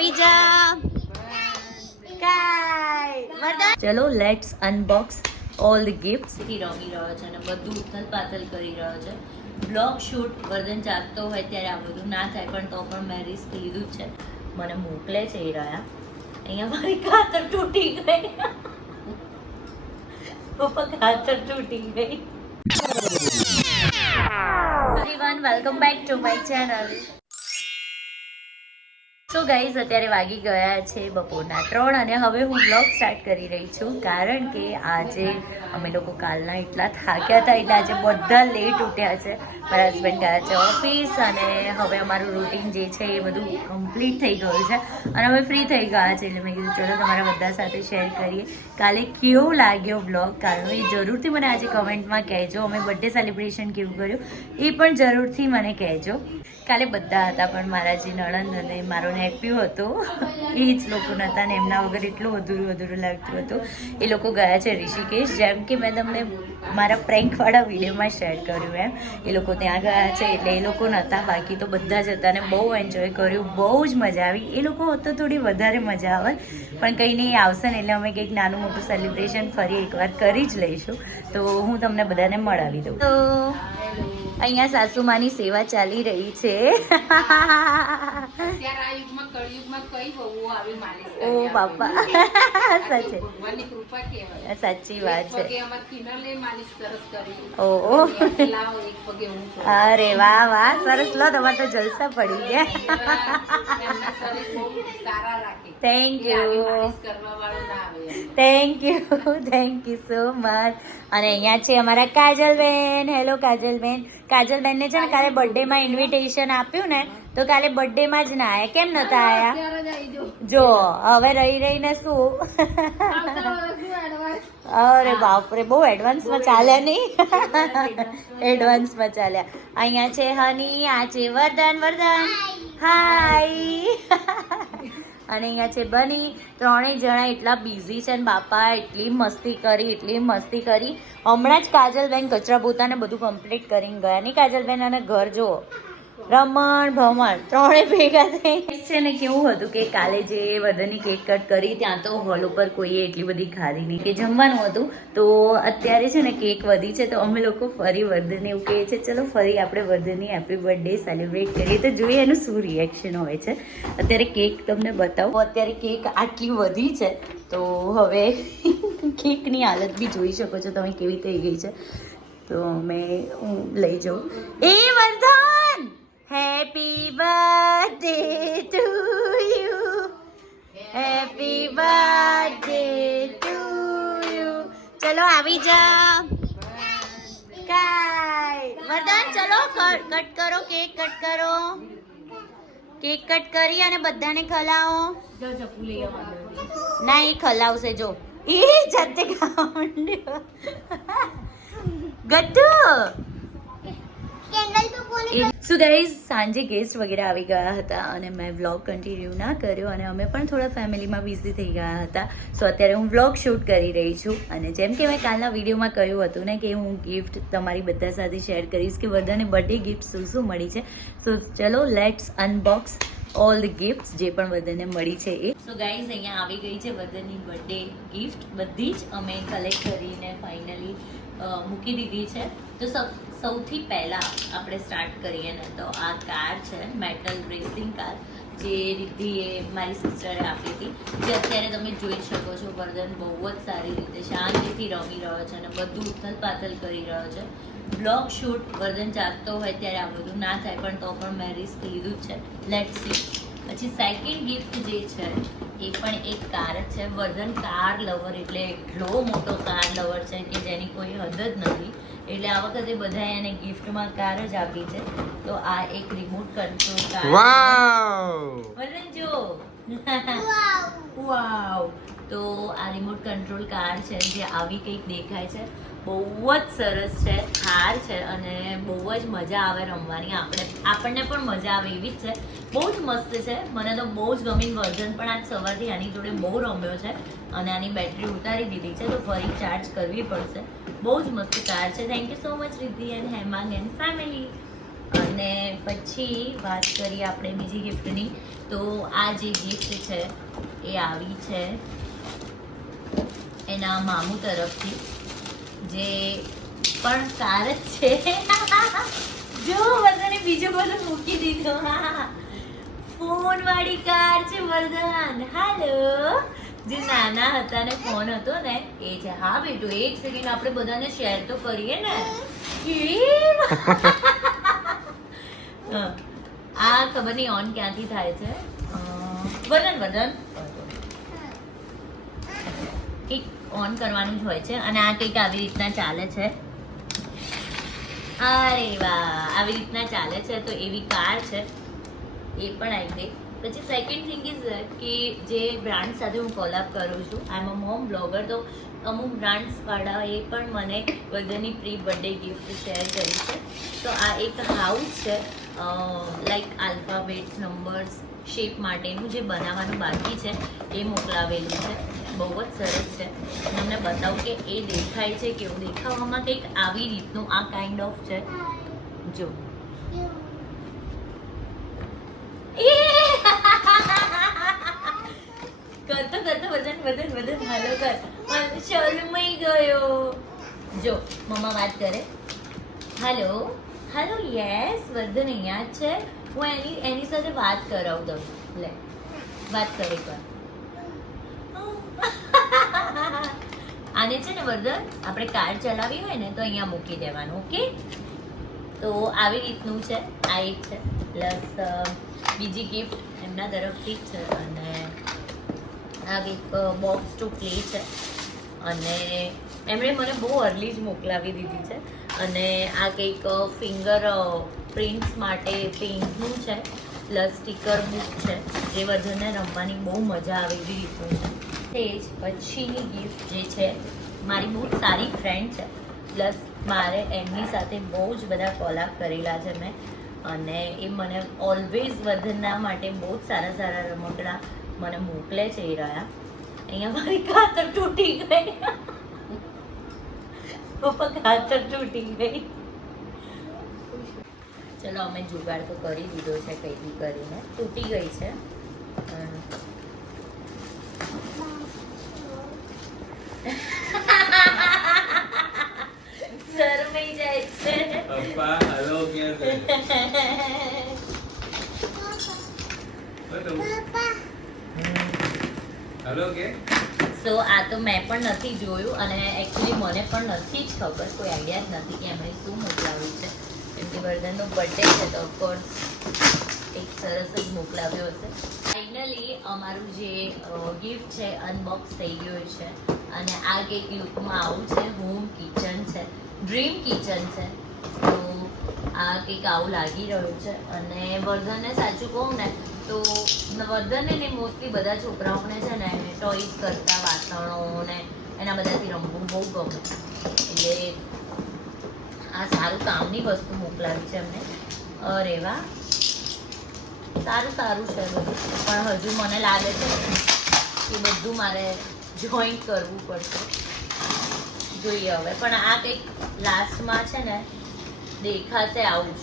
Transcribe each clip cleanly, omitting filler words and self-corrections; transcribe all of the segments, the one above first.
આવી જા ચલો let's unbox all the gifts. રમી રહ્યો છે અને બધું ઉથલ પાથલ કરી રહ્યો છે. બ્લોગ શૂટ વર્ધન જાગતો હોય ત્યારે આ બધું ના થાય, પણ તો પણ મેં રિસ્ક લીધું જ છે. મને મોકલે છે એ રહ્યા. અહીંયા મારી ખાતર તૂટી ગઈ. પપ્પા ખાતર તૂટી ગઈ. Everyone welcome back to my channel. So guys અત્યારે વાગી ગયા છે બપોરના 3 અને હવે હું બ્લોગ સ્ટાર્ટ કરી રહી છું, કારણ કે આજે અમે લોકો કાલના એટલા થાક્યા હતા એટલે આજે બધા લેટ ઉઠ્યા છે. મારા હસબન્ડ ગયા છે ઓફિસ અને હવે અમારું રૂટીન જે છે એ બધું કમ્પ્લીટ થઈ ગયું છે અને અમે ફ્રી થઈ ગયા છે. એટલે મેં કીધું ચલો તમારા બધા સાથે શેર કરીએ કાલે કેવો લાગ્યો બ્લોગ કાલનો, એ જરૂરથી મને આજે કમેન્ટમાં કહેજો. અમે બર્થડે સેલિબ્રેશન કેવું કર્યું એ પણ જરૂરથી મને કહેજો. કાલે બધા હતા પણ મારા જે નણંદ અને મારો નેફ્યુ હતો એ જ લોકો નહોતા ને એમના વગર એટલું અધૂરું લાગતું હતું. એ લોકો ગયા છે ઋષિકેશ, જેમ કે મેં તમને મારા પ્રેન્કવાળા વિડીયોમાં શેર કર્યું એમ. એ લોકો ત્યાં ગયા છે એટલે એ લોકો નહોતા, બાકી તો બધા જ હતા ને બહુ એન્જોય કર્યું, બહુ જ મજા આવી. એ લોકો હતો થોડી વધારે મજા આવે, પણ કંઈ નહીં, આવશે ને એટલે અમે કંઈક નાનું મોટું સેલિબ્રેશન ફરી એકવાર કરી જ લઈશું. તો હું તમને બધાને મળાવી દઉં. તો અહીંયા સાસુમાની સેવા ચાલી રહી છે. ઓ બાપા, સાચી વાત છે. ઓહ, અરે વાહ વાહ, સરસ. લો તમારે તો જલસા પડી ગયા. Thank you so much. અને અહીંયા છે અમારા કાજલબેન. હેલો કાજલબેન. કાજલબેનને છે ને કાલે બર્થડેમાં ઇન્વિટેશન આપ્યું ને, તો કાલે બર્થડેમાં જ ના આવ્યા. કેમ નતા આવ્યા? જો હવે રહીને શું. અરે બાપરે, બહુ એડવાન્સમાં ચાલ્યા નહીં. એડવાન્સમાં ચાલ્યા. અહીંયા છે હની, આ છે વર્ધન. હાય. અને અહીંયા છે બની. ત્રણેય જણા એટલા બિઝી છે ને બાપા, એટલી મસ્તી કરી. હમણાં જ કાજલબેન કચરા પોતાને બધું કમ્પ્લીટ કરીને ગયા. નહીં કાજલબેન? અને ઘર જુઓ, રમણ ભમણ ત્રણે ભેગા થઈ છે ને. કેવું હતું કે કાલે જે વર્ધનની કેક કટ કરી ત્યાં તો હોલ ઉપર કોઈએ એટલી બધી ખાધી નહીં, કે જમવાનું હતું. તો અત્યારે છે ને કેક વધી છે, તો અમે લોકો ફરી વર્ધનને એવું કહીએ છીએ ચલો ફરી આપણે વર્ધનની હેપી બર્થડે સેલિબ્રેટ કરીએ, તો જોઈએ એનું શું રિએક્શન હોય છે. અત્યારે કેક તમને બતાવું. અત્યારે કેક આટલી વધી છે તો હવે કેકની હાલત બી જોઈ શકો છો તમે કેવી થઈ ગઈ છે. તો હું લઈ જાઉં. એ Vardhan, happy birthday to you, happy birthday to you. ચલો આવી જા વર્ધન, ચલો કટ કરો, કેક કટ કરો. કેક કટ કરી અને બધાને ખલાવો. ના, એ ખલાવશે. જો એ જાતે ખાવા માંડ્યો ગટ્ટુ. સો ગાઈઝ, સાંજે ગેસ્ટ વગેરે આવી ગયા હતા અને મેં વ્લોગ કન્ટિન્યુ ના કર્યો અને અમે પણ થોડા ફેમિલીમાં બિઝી થઈ ગયા હતા. સો અત્યારે હું વ્લોગ શૂટ કરી રહી છું અને જેમ કે મેં કાલના વિડીયોમાં કહ્યું હતું ને કે હું ગિફ્ટ તમારી બધા સાથે શેર કરીશ કે બધાને બર્થડે ગિફ્ટ શું મળી છે. સો ચલો let's unbox all the gifts જે પણ બધાને મળી છે એ. સો ગાઈઝ, અહીંયા આવી ગઈ છે બધાની બર્થડે ગિફ્ટ. બધી જ અમે કલેક્ટ કરીને ફાઇનલી મૂકી દીધી છે. તો સૌથી પહેલાં આપણે સ્ટાર્ટ કરીએ ને, તો આ કાર છે, મેટલ રેસિંગ કાર, જે રિદ્ધિએ મારી સિસ્ટરે આપી હતી, જે અત્યારે તમે જોઈ શકો છો. વર્ધન બહુ જ સારી રીતે શાંતિથી રમી રહ્યો છે અને બધું ઉથલ પાથલ કરી રહ્યો છે. બ્લોગ શૂટ વર્ધન જાગતો હોય ત્યારે આ બધું ના થાય, પણ તો પણ મેં રિસ્ક લીધું જ છે. Let's see. પછી સેકન્ડ ગિફ્ટ જે છે એ પણ એક કાર જ છે. વર્ધન કાર લવર એટલે એટલો મોટો કાર લવર છે કે જેની કોઈ હદ જ નથી. એટલે આ વખતે બધા એને ગિફ્ટમાં કાર જ આપી છે. તો આ એક રિમોટ કંટ્રોલ કાર. વર્ધન જો, વાવ. તો આ રિમોટ કંટ્રોલ કાર છે જે આવી કંઈક દેખાય છે. બહુ જ સરસ છે. થાર છે અને બહુ જ મજા આવે રમવાની. આપણને પણ મજા આવે એવી જ છે. બહુ જ મસ્ત છે. મને તો બહુ જ ગમી. વર્ધન પણ આજ સવારથી આની જોડે બહુ રમ્યો છે અને આની બેટરી ઉતારી દીધી છે, તો ફરી ચાર્જ કરવી પડશે. બહુ જ મસ્ત કાર છે. Thank you so much Riddhi and Hemang and family. અને પછી વાત કરીએ આપણે બીજી ગિફ્ટની. તો આ જે ગિફ્ટ છે એ આવી છે એના મામુ તરફથી, જે પણ કાર જ છે. જો બધાને બીજું બધું મૂકી દીધું. ફોન વાળી કાર છે વરદાન. હાલો, જે નાના હતા ને ફોન હતો ને એ છે. હા બેટું, એક સેકન્ડ આપણે બધાને શેર તો કરીએ ને. આ ખબર નહીં ઓન ક્યાંથી થાય છે. વદન કંઈક ઓન કરવાનું જ હોય છે. અને આ કંઈક આવી રીતના ચાલે છે. અરે વાહ, આવી રીતના ચાલે છે. તો એવી કાર છે, એ પણ આવી ગઈ. પછી સેકન્ડ થિંગ ઇઝ કે જે બ્રાન્ડ સાથે હું કોલાબ કરું છું, આઈ એમ અ મોમ બ્લોગર, તો અમુક બ્રાન્ડ્સ વાળા એ પણ મને બધાની પ્રી બર્થડે ગિફ્ટ શેર કરી છે. તો આ એક હાઉસ છે, લાઈક આલ્ફાબેટ્સ, નંબર્સ, શેપ માટેનું જે બનાવવાનું બાકી છે એ મોકલાવેલું છે. બહુ જ સરસ છે. તમને બતાવું કે એ દેખાય છે કેવું. દેખાવામાં કંઈક આવી રીતનું આ કાઇન્ડ ઓફ છે. જો કરતો વજન હાલો કર. શરમાઈ ગયો. જો મમ્મા વાત કરે. હાલો યસ, વર્ધન અહીંયા જ છે. હું એની સાથે વાત કરાવું દઉં. લે વાત કરી કર. આને છે ને વર્ધન, આપણે કાર ચલાવી હોય ને તો અહીંયા મૂકી દેવાનું. ઓકે, તો આવી રીતનું છે. આ એક છે, પ્લસ બીજી ગિફ્ટ એમના તરફથી જ છે. અને આ એક બોક્સ ટુ પ્લે છે. અને એમણે મને બહુ અર્લી જ મોકલાવી દીધી છે. અને આ કંઈક ફિંગર પ્રિન્ટ્સ માટે પેઇન્ટનું છે, પ્લસ સ્ટીકર બુક છે, જે વર્ધનને રમવાની બહુ મજા આવે એવી રીતનું છે. તે જ પછીની ગિફ્ટ જે છે, મારી બહુ સારી ફ્રેન્ડ છે, પ્લસ મારે એમની સાથે બહુ જ બધા કોલાબ કરેલા છે મેં. અને એ મને ઓલવેઝ વર્ધનના માટે બહુ જ સારા સારા રમકડા મને મોકલે છે. એ રહ્યા અહીંયા. મારી કાતર તૂટી ગઈ. પપ્પા કાતર તૂટી ગઈ. ચલો અમે જુગાડ તો કરી દીધો છે કંઈ બી કરીને. તૂટી ગઈ છે. શરમાઈ જાય છે. પપ્પા હલો કે છે. હલો કે. સો આ તો મેં પણ નથી જોયું, અને એકચ્યુઅલી મને પણ નથી જ ખબર, કોઈ આઈડિયા જ નથી કે એમણે શું મોકલાવ્યું છે. કેમ કે વર્ધનનો બર્થડે છે તો ઓફકોર્સ એક સરસ જ મોકલાવ્યો હશે. ફાઇનલી અમારું જે ગિફ્ટ છે અનબોક્સ થઈ ગયું છે. અને આ કંઈક લુકમાં આવું છે. હોમ કિચન છે, ડ્રીમ કિચન છે. તો આ કંઈક આવું લાગી રહ્યું છે. અને વર્ધનને સાચું કહું ને તો વર્ધનને ને મોસ્ટલી બધા છોકરાઓને છે ને ટોયસ કરતા વાસણો ને એના બધાથી રમવું બહુ ગમે. એટલે આ સારું કામની વસ્તુ મોકલાવી છે અમને. અરે વાહ, સારું છે બધું. પણ હજુ મને લાગે છે કે બધું મારે જોઈન્ટ કરવું પડશે. જોઈએ હવે. પણ આ કંઈક લાસ્ટમાં છે ને દેખાશે આવું જ.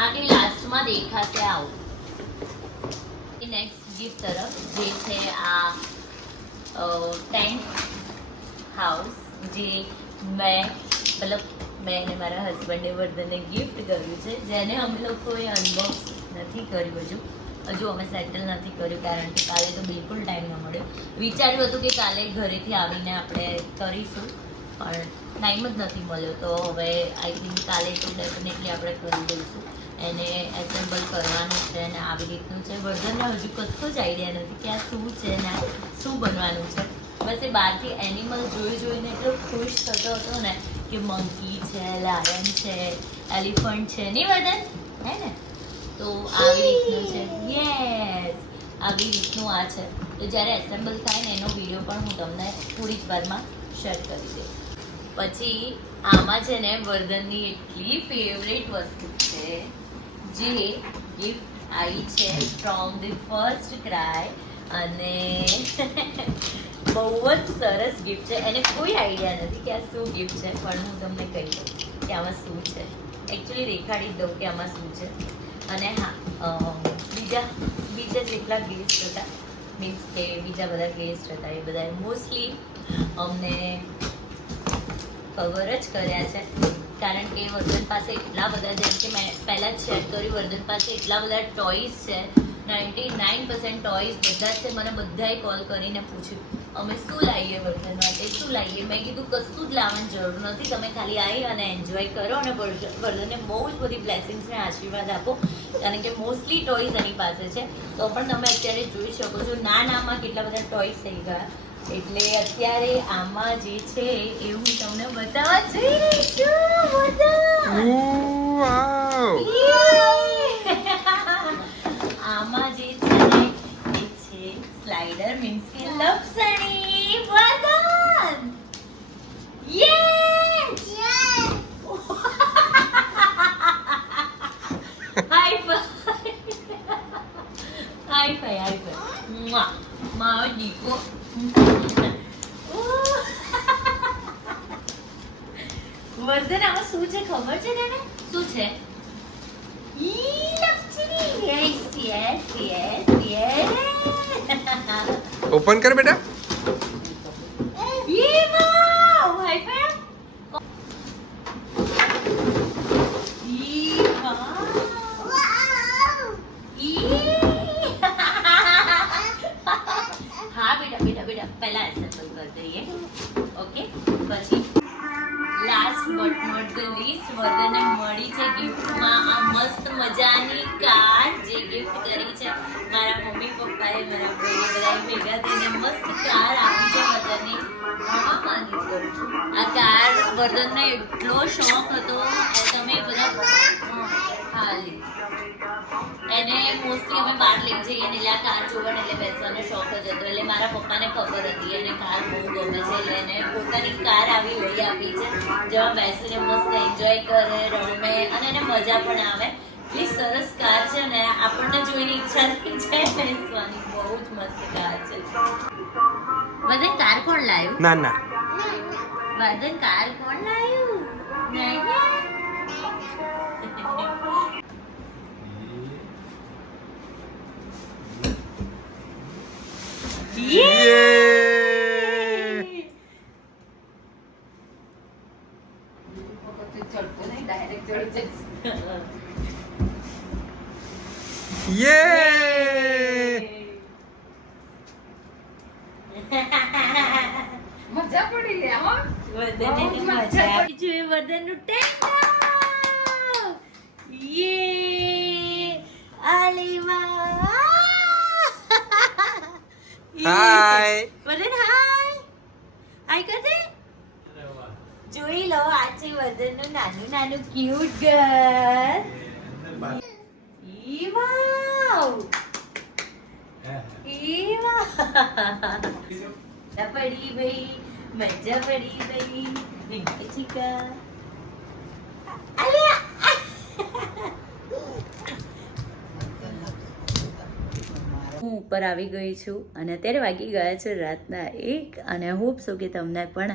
આ કંઈક લાસ્ટમાં દેખાશે આવું. નેક્સ્ટ ગિફ્ટ તરફ, જે છે આ ટેન્ટ હાઉસ, જે મેં અને મારા હસબન્ડે વર્ધનને ગિફ્ટ કર્યું છે, જેને અમે લોકોએ અનબોક્સ નથી કર્યું. હજુ અમે સેટલ નથી કર્યું, કારણ કે કાલે તો બિલકુલ ટાઈમ ન મળ્યો. વિચાર્યું હતું કે કાલે ઘરેથી આવીને આપણે કરીશું, પણ ટાઈમ જ નથી મળ્યો. તો હવે આઈ થિંક કાલે તો ડેફિનેટલી આપણે કરી દઈશું. એને એસેમ્બલ કરવાનું છે ને આવી રીતનું છે. વર્ધનને હજુ કશો જ આઈડિયા નથી કે આ શું છે ને શું બનવાનું છે. બસ એ બહારથી એનિમલ જોઈને એટલો ખુશ થતો હતો ને કે મંકી છે, લાયન છે, એલિફન્ટ છે, નહીં વર્ધન? હે ને? તો આવી રીતનું છે. યસ, આવી રીતનું આ છે. તો જ્યારે એસેમ્બલ થાય ને એનો વિડીયો પણ હું તમને થોડી જ વારમાં શેર કરી દઈશ. પછી આમાં છે ને વર્ધનની એટલી ફેવરેટ વસ્તુ છે, જે ગિફ્ટ આવી છે ફ્રોમ ધી ફર્સ્ટ ક્રાય. અને બહુ જ સરસ ગિફ્ટ છે. એને કોઈ આઈડિયા નથી કે આ શું ગિફ્ટ છે, પણ હું તમને કહી દઉં કે આમાં શું છે. એકચ્યુઅલી દેખાડી જ દઉં કે આમાં શું છે. અને હા, બીજા જેટલા ગેસ્ટ હતા, મીન્સ કે બીજા બધા ગેસ્ટ હતા, એ બધા મોસ્ટલી અમને કવર જ કર્યા છે. કારણ કે વર્ધન પાસે એટલા બધા, જેમ કે મેં પહેલાં જ શેર કર્યું, વર્ધન પાસે એટલા બધા ટોયસ છે. 99% ટોયસ બધા જ છે. મને બધાએ કોલ કરીને પૂછ્યું અમે શું લાવીએ વર્ધન માટે, શું લાવીએ. મેં કીધું કશું જ લાવવાની જરૂર નથી, તમે ખાલી આવી અને એન્જોય કરો અને વર્ધનને બહુ જ બધી બ્લેસિંગ્સને આશીર્વાદ આપો. કારણ કે મોસ્ટલી ટોયસ એની પાસે છે. તો પણ તમે અત્યારે જોઈ શકો છો નામાં કેટલા બધા ટોયસ થઈ ગયા. એટલે અત્યારે આમાં જે છે એ હું તમને બતાવવા જઈ રહી છું. આમાં જે છે ને એ છે સ્લાઇડર, મીન્સ કે લપસણી. વર્ધન યસ હાઈ ફાઈ મારો દીકો. વર્ધન આમાં શું છે ખબર છે તને? શું છે? ઈ લપસણી. Yes yes yes yes. Open કર બેટા. યે વાવ હાઈ ફાઈ. ઈ વાવ ઈ. હા બેટા પહેલા એસેમ્બલ કરી દઈએ. ઓકે, પછી last but not the least વર્ધનને મળી છે ગિફ્ટમાં આ મસ્ત મજાની કાર, જે ગિફ્ટ કરી છે મારા મમ્મી પપ્પાએ, મારા ભાઈએ બધાએ ભેગા થઈને મસ્ત કાર આપી છે વર્ધનને. આ કાર વર્ધનને એટલો શોખ હતો, તમે બધા એને મોસ્ટલી અમે બહાર લઈ જઈએ ને એટલે આ કાર જોવા એટલે બેસવાનો શોખ જ હતો. એટલે મારા પપ્પાને ખબર હતી એને કાર બહુ ગમે છે, એટલે એને પોતાની કાર આવી લઈ આપી છે, જેમાં બેસીને મસ્ત એન્જોય કરે, રમે અને એને મજા પણ આવે. એટલી સરસ કાર છે ને, આપણને જોઈને ઈચ્છા થઈ જાય બેસવાની. બહુ જ મસ્ત કાર છે. વર્ધન કાર કોણ લાવ્યું? ના વર્ધન કાર કોણ લાવ્યું? નહીં મજા પડી લે હો. વર્ધનને તો મજા આવી જોઈએ. વર્ધનનું ટેન્ડર યે આલીમાં. હાય વર્ધન હાય હાય કર દે. જોઈ લો, આ છે વર્ધનનું નાનું ક્યુટ ઘર. ઈ વાવ ઈ વાવ. પડી ગઈ, મજા પડી ગઈ. વિંકી ચીકા અલ્યા. હું ઉપર આવી ગઈ છું અને અત્યારે વાગી ગયા છે રાતના 1 અને હોપ સો કે તમને પણ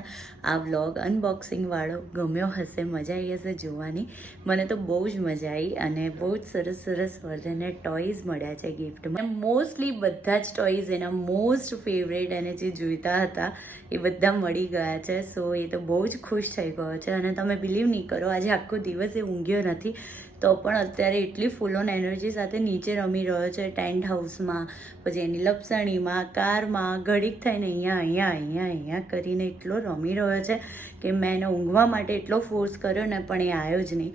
આ વ્લોગ અનબોક્સિંગ વાળો ગમ્યો હશે, મજા આવી હશે જોવાની. મને તો બહુ જ મજા આવી અને બહુ જ સરસ વર્ધનને ટોયઝ મળ્યા છે ગિફ્ટમાં. મોસ્ટલી બધા જ ટોયઝ એના મોસ્ટ ફેવરેટ અને જે જોઈતા હતા એ બધા મળી ગયા છે. સો એ તો બહુ જ ખુશ થઈ ગયો છે અને તમે બિલીવ નહીં કરો, આજે આખો દિવસ એ ઊંઘ્યો નથી તો પણ અત્યારે એટલી ફૂલ ઓન એનર્જી સાથે નીચે રમી રહ્યો છે ટેન્ટ હાઉસમાં, પછી એની લપસણીમાં, કારમાં, ઘડીક થઈને અહીંયા કરીને એટલો રમી રહ્યો છે કે મેં એને ઊંઘવા માટે એટલો ફોર્સ કર્યો ને પણ એ આવ્યો જ નહીં.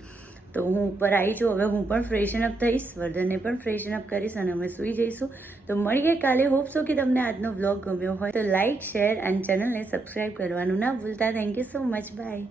તો હું ઉપર આવી છું, હવે હું પણ ફ્રેશન અપ થઈશ, વર્ધનને પણ ફ્રેશન અપ કરીશ અને અમે સૂઈ જઈશું. તો મળીએ કાલે. હોપ સો કે તમને આજનો વ્લોગ ગમ્યો હોય તો લાઇક, શેર અને ચેનલને સબસ્ક્રાઈબ કરવાનું ના ભૂલતા. Thank you so much. By.